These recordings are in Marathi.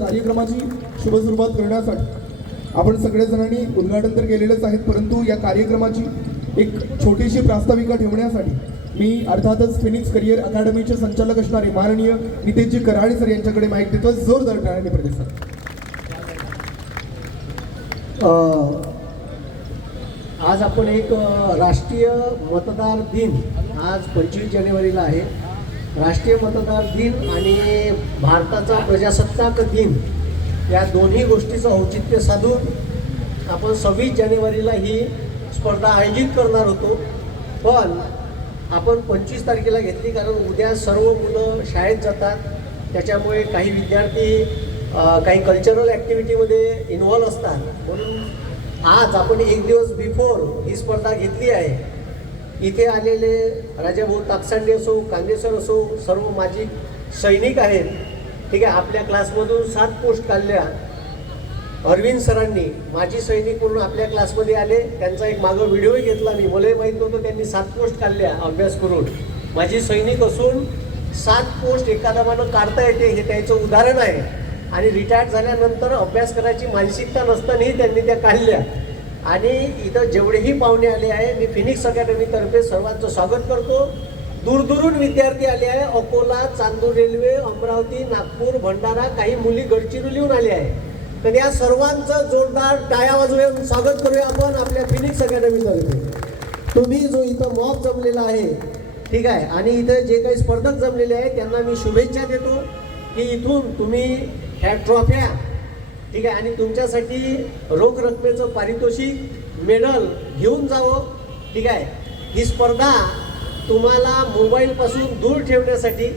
कार्यक्रमाची शुभ सुरुवात करण्यासाठी आपण सगळेजणांनी उद्घाटन तर केलेलंच आहेत परंतु या कार्यक्रमाची एक छोटीशी प्रास्ताविका ठेवण्यासाठी मी अर्थातच फिनिक्स करिअर अकॅडमीचे संचालक असणारे माननीय नितेशजी कराळे सर यांच्याकडे माहीत देतो जोरदार टाळ्याने प्रतिसाद आज आपण एक राष्ट्रीय मतदार दिन आज पंचवीस जानेवारीला आहे. राष्ट्रीय मतदार दिन आणि भारताचा प्रजासत्ताक दिन या दोन्ही गोष्टीचं औचित्य साधून आपण सव्वीस जानेवारीला ही स्पर्धा आयोजित करणार होतो. पण आपण पंचवीस तारखेला घेतली कारण उद्या सर्व मुलं शाळेत जातात. त्याच्यामुळे काही विद्यार्थी काही कल्चरल ॲक्टिव्हिटीमध्ये इन्व्हॉल्व असतात. म्हणून आज आपण एक दिवस बिफोर ही स्पर्धा घेतली आहे. इथे आलेले राजाभाऊ ताकसांडे असो कांदेसर असो सर्व माजी सैनिक आहेत. ठीक आहे आपल्या क्लासमधून सात पोस्ट काढल्या. अरविंद सरांनी माजी सैनिक म्हणून आपल्या क्लासमध्ये आले. त्यांचा एक मागं व्हिडिओही घेतला मी. मलाही माहीत नव्हतं त्यांनी सात पोस्ट काढल्या. अभ्यास करून. माझी सैनिक असून सात पोस्ट एका दमानं काढता येते हे त्याचं उदाहरण आहे. आणि रिटायर्ड झाल्यानंतर अभ्यास करायची मानसिकता नसतानाही त्यांनी त्या काढल्या. आणि इथं जेवढेही पाहुणे आले आहे मी फिनिक्स अकॅडमीतर्फे सर्वांचं स्वागत करतो. दूरदूरून विद्यार्थी आले आहे अकोला चांदूर रेल्वे अमरावती नागपूर भंडारा काही मुली गडचिरोलीहून आले आहे. तर या सर्वांचं जोरदार टाया वाजवून स्वागत करूया आपण आपल्या फिनिक्स अकॅडमीतर्फे तुम्ही जो इथं मॉब जमलेला आहे ठीक आहे आणि इथं जे काही स्पर्धक जमलेले आहेत त्यांना मी शुभेच्छा देतो की इथून तुम्ही ह्या ट्रॉफ्या ठीक आहे? आणि तुमच्यासाठी रोख रकमेचं पारितोषिक मेडल घेऊन जावं. ठीक आहे? ही स्पर्धा तुम्हाला मोबाईलपासून दूर ठेवण्यासाठी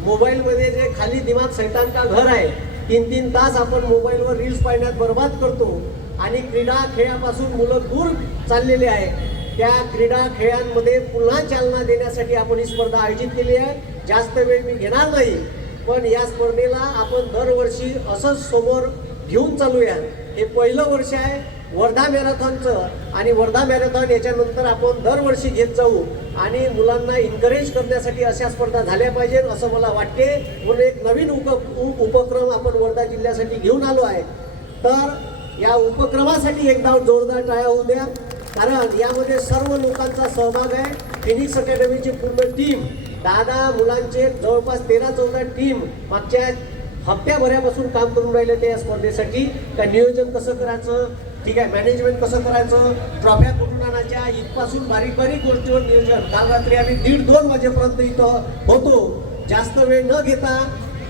मोबाईलमध्ये जे खाली दिमाग सैतानका घर आहे तीन तीन तास आपण मोबाईलवर रील्स पाहण्यात बर्बाद करतो. आणि क्रीडा खेळापासून मुलं दूर चाललेले आहे. त्या क्रीडा खेळांमध्ये पुन्हा चालना देण्यासाठी आपण ही स्पर्धा आयोजित केली आहे. जास्त वेळ मी घेणार नाही. पण या स्पर्धेला आपण दरवर्षी असंच समोर घेऊन चालूया. हे पहिलं वर्ष आहे वर्धा मॅरेथॉनचं आणि वर्धा मॅरेथॉन याच्यानंतर आपण दरवर्षी घेत जाऊ आणि मुलांना इन्करेज करण्यासाठी अशा स्पर्धा झाल्या पाहिजेत असं मला वाटते. म्हणून एक नवीन उप उपक्रम आपण वर्धा जिल्ह्यासाठी घेऊन आलो आहे. तर या उपक्रमासाठी एकदा जोरदार टाळ्या होऊ द्या. कारण यामध्ये सर्व लोकांचा सहभाग आहे. फिनिक्स अकॅडमीची पूर्ण टीम दहा दहा मुलांचे जवळपास तेरा चौदा टीम मागच्या हप्त्याभऱ्यापासून काम करून राहिले ते या स्पर्धेसाठी. का नियोजन कसं करायचं? ठीक आहे मॅनेजमेंट कसं करायचं? ट्रॉफ्या कुठून आणायच्या? इथपासून बारीक बारीक गोष्टीवर नियोजन. काल रात्री आम्ही दीड दोन वाजेपर्यंत इथं होतो. जास्त वेळ न घेता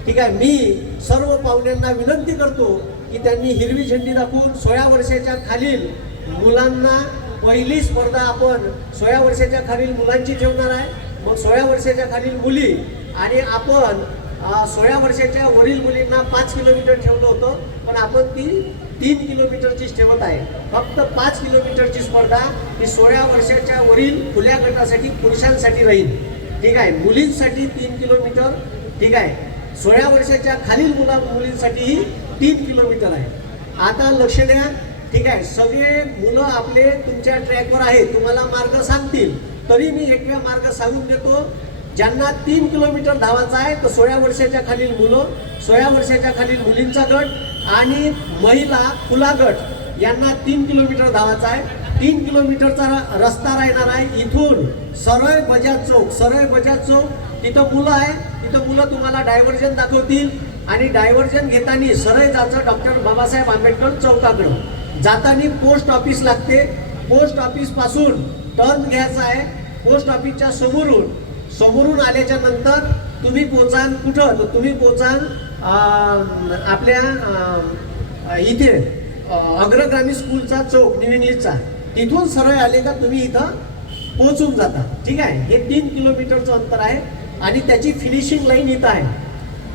ठीक आहे मी सर्व पाहुण्यांना विनंती करतो की त्यांनी हिरवी झेंडी दाखवून सोळा वर्षाच्या खालील मुलांना पहिली स्पर्धा आपण सोळा वर्षाच्या खालील मुलांची ठेवणार आहे. मग सोळा वर्षाच्या खालील मुली आणि आपण सोळा वर्षाच्या वरील मुलींना पाच किलोमीटर ठेवलं होतं पण आपण ती तीन किलोमीटरचीच ठेवत आहे. फक्त पाच किलोमीटरची स्पर्धा ही सोळा वर्षाच्या वरील खुल्या गटासाठी पुरुषांसाठी राहील. ठीक आहे? मुलींसाठी तीन किलोमीटर ठीक आहे? सोळा वर्षाच्या खालील मुला मुलींसाठीही तीन किलोमीटर आहे. आता लक्ष द्या. ठीक आहे? सगळे मुलं आपले तुमच्या ट्रॅकवर आहेत. तुम्हाला मार्ग सांगतील. तरी मी एकव्या मार्ग सांगून देतो. ज्यांना तीन किलोमीटर धावायचा आहे तर सोळा वर्षाच्या खालील मुलं सोळा वर्षाच्या खालील मुलींचा गट आणि महिला खुला गट यांना तीन किलोमीटर धावायचा आहे. तीन किलोमीटरचा र- रस्ता राहणार आहे इथून सरळ बजाज चौक. सरळ बजाज चौक तिथं मुलं आहे. तिथं मुलं तुम्हाला डायव्हर्जन दाखवतील. आणि डायव्हर्जन घेताना सरळ जायचं डॉक्टर बाबासाहेब आंबेडकर चौकाकडं. जाताना पोस्ट ऑफिस लागते. पोस्ट ऑफिसपासून टर्न घ्यायचा आहे. पोस्ट ऑफिसच्या समोरून समोरून आल्याच्यानंतर तुम्ही पोचाल कुठं? तर तुम्ही पोचाल आपल्या इथे अग्रग्रामी अग्रगामी स्कूलचा चौक निविंगलीचा तिथून सरळ आले का तुम्ही इथं पोचून जाता. ठीक आहे? हे तीन किलोमीटरचं अंतर आहे आणि त्याची फिनिशिंग लाईन इथं आहे.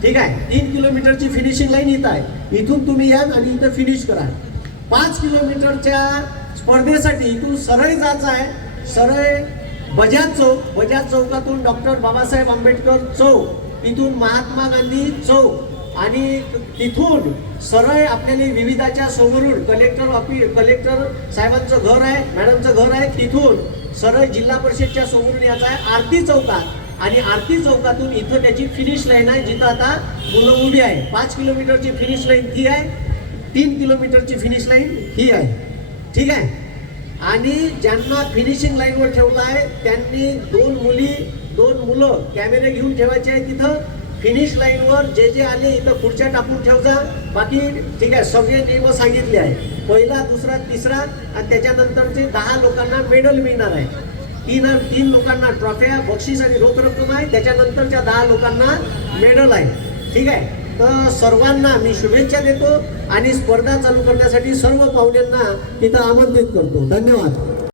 ठीक आहे? तीन किलोमीटरची फिनिशिंग लाईन इथं आहे. इथून तुम्ही याल आणि इथं फिनिश करा पाच किलोमीटरच्या स्पर्धेसाठी इथून सरळ जायचं आहे. सरळ बजाज चौक बजाज चौकातून डॉक्टर बाबासाहेब आंबेडकर चौक तिथून महात्मा गांधी चौक आणि तिथून सरळ आपल्याला विविधाच्या समोरून कलेक्टर ऑफिस कलेक्टर साहेबांचं घर आहे मॅडमचं घर आहे तिथून सरळ जिल्हा परिषदच्या समोरून याचा आहे आरती चौकात. आणि आरती चौकातून इथं त्याची फिनिश लाईन आहे जिथं आता मुलं उभी आहे. पाच किलोमीटरची फिनिश लाईन ती आहे तीन किलोमीटरची फिनिश लाईन ही आहे. ठीक आहे? आणि ज्यांना फिनिशिंग लाईनवर ठेवलं आहे त्यांनी दोन मुली दोन मुलं कॅमेरे घेऊन ठेवायचे आहे तिथं. फिनिश लाईनवर जे जे आले इथं पुढच्या टाकून ठेवजा. बाकी ठीक आहे सगळे नियम सांगितले आहे. पहिला दुसरा तिसरा आणि त्याच्यानंतरचे दहा लोकांना मेडल मिळणार आहे. तीन तीन लोकांना ट्रॉफ्या बक्षीस आणि रोख रक्कम आहे. त्याच्यानंतरच्या दहा लोकांना मेडल आहे. ठीक आहे? तर सर्वांना मी शुभेच्छा देतो आणि स्पर्धा चालू करण्यासाठी सर्व पाहुण्यांना इथं आमंत्रित करतो. धन्यवाद.